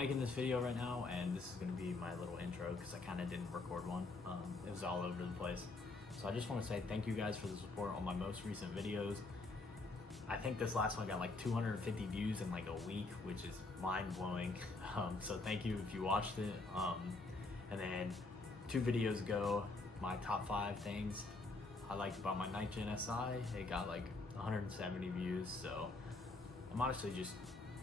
making this video right now, and this is going to be my little intro because I kind of didn't record one. It was all over the place. So I just want to say thank you guys for the support on my most recent videos. I think this last one got like 250 views in like a week, which is mind-blowing. So thank you if you watched it. And then 2 videos ago, my top 5 things I liked about my 9th Gen SI, it got like 170 views. So I'm honestly just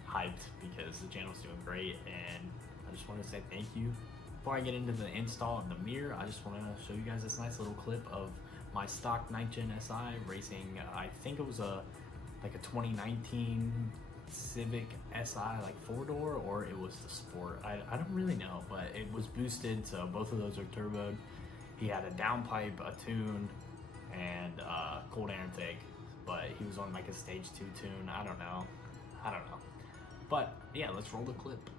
hyped because the channel's doing great, and I just want to say thank you. Before I get into the install of the mirror, I just want to show you guys this nice little clip of my stock 9th Gen SI racing. I think it was like a 2019 Civic SI, like 4-door, or it was the Sport. I don't really know, but it was boosted, so both of those are turboed. He had a downpipe, a tune, and cold air intake, but he was on like a stage 2 tune. I don't know. But yeah, let's roll the clip.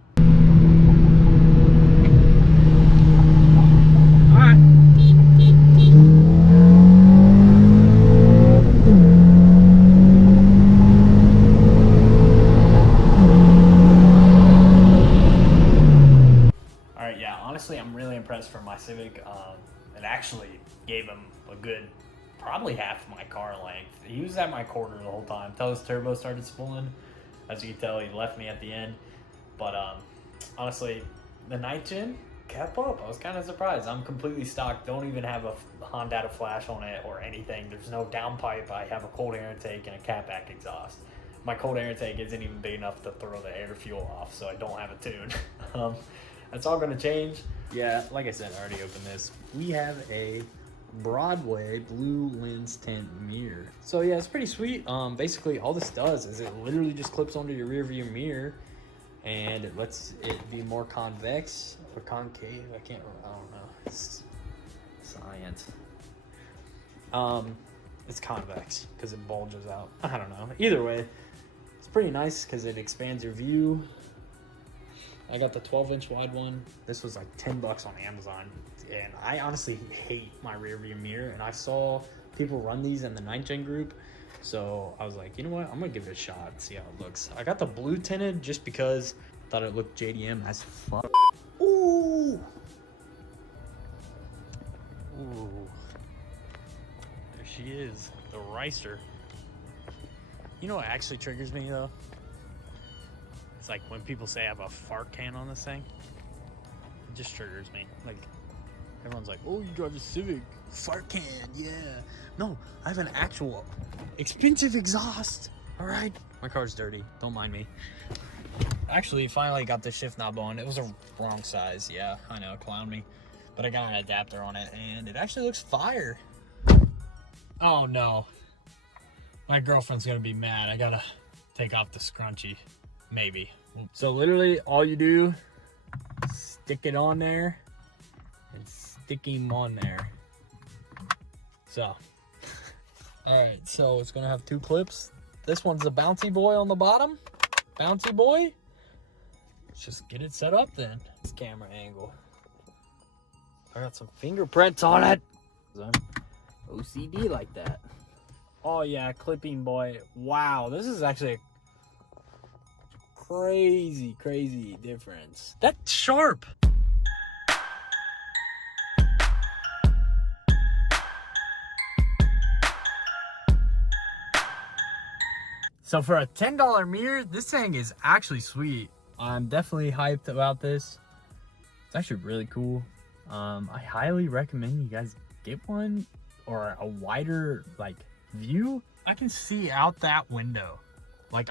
Alright, yeah, honestly, I'm really impressed for my Civic. It actually gave him a good, probably half my car length. He was at my quarter the whole time until his turbo started spooling. As you can tell, he left me at the end. But honestly, the 9th Gen kept up. I was kind of surprised. I'm completely stocked. Don't even have a Honda flash on it or anything. There's no downpipe. I have a cold air intake and a catback exhaust. My cold air intake isn't even big enough to throw the air fuel off, so I don't have a tune. That's all going to change. Yeah, like I said, I already opened this. We have a Broadway blue lens tint mirror. So yeah, it's pretty sweet. Basically all this does is it literally just clips onto your rear view mirror, and it lets it be more convex or concave. I don't know. It's science. It's convex because it bulges out. I don't know. Either way, it's pretty nice because it expands your view. I got the 12-inch wide one. This was like $10 on Amazon. And I honestly hate my rear view mirror. And I saw people run these in the 9th Gen group. So I was like, you know what? I'm gonna give it a shot and see how it looks. I got the blue tinted just because I thought it looked JDM as fuck. Ooh! Ooh. There she is, the Ricer. You know what actually triggers me though? It's like when people say I have a fart can on this thing. It just triggers me. Like, everyone's like, oh, you drive a Civic. Fart can, yeah. No, I have an actual expensive exhaust. All right. My car's dirty. Don't mind me. Actually, finally got the shift knob on. It was a wrong size. Yeah, I know, clown me. But I got an adapter on it, and it actually looks fire. Oh, no. My girlfriend's going to be mad. I got to take off the scrunchie. Maybe. So literally all you do, stick it on there and stick him on there. So, all right, so it's gonna have 2 clips. This one's a bouncy boy on the bottom. Bouncy boy. Let's just get it set up then. This camera angle. I got some fingerprints on it. I'm OCD like that. Oh yeah, clipping boy. Wow, this is actually a crazy difference. That's sharp. So for a $10 mirror, this thing is actually sweet. I'm definitely hyped about this. It's actually really cool. I highly recommend you guys get one, or a wider like view. I can see out that window. Like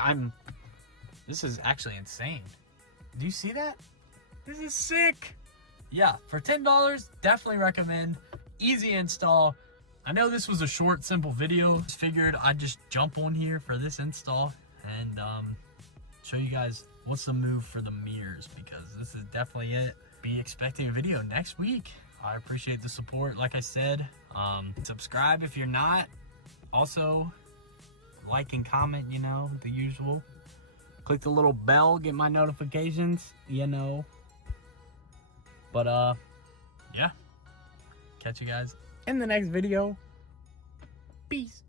this is actually insane. Do you see that? This is sick. Yeah, for $10, definitely recommend. Easy install. I know this was a short, simple video. Just figured I'd just jump on here for this install and show you guys what's the move for the mirrors, because this is definitely it. Be expecting a video next week. I appreciate the support, like I said. Subscribe if you're not. Also, like and comment, you know, the usual. Click the little bell, get my notifications, you know. But yeah, catch you guys in the next video. Peace.